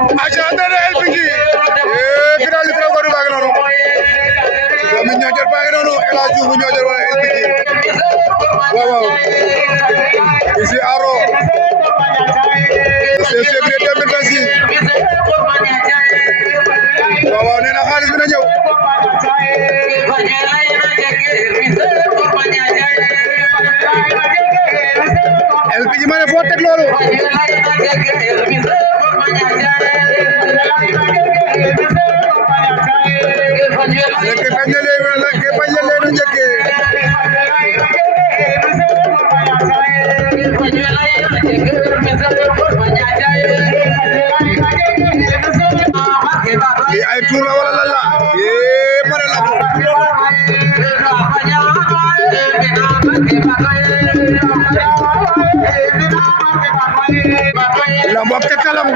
aca andana LPG final li traw gadu baagi noonu doomi Ñoojoor baagi noonu El Hadj Diouf Ñoojoor wala LPG waaw waaw ici Aro le 16 février 2026 waaw waaw nee na xaalis bi na ñëw LPG ma ne foo teg loolu ke pañale no njëkke li ay tuur la wala lala mara la lamb ab tekkalam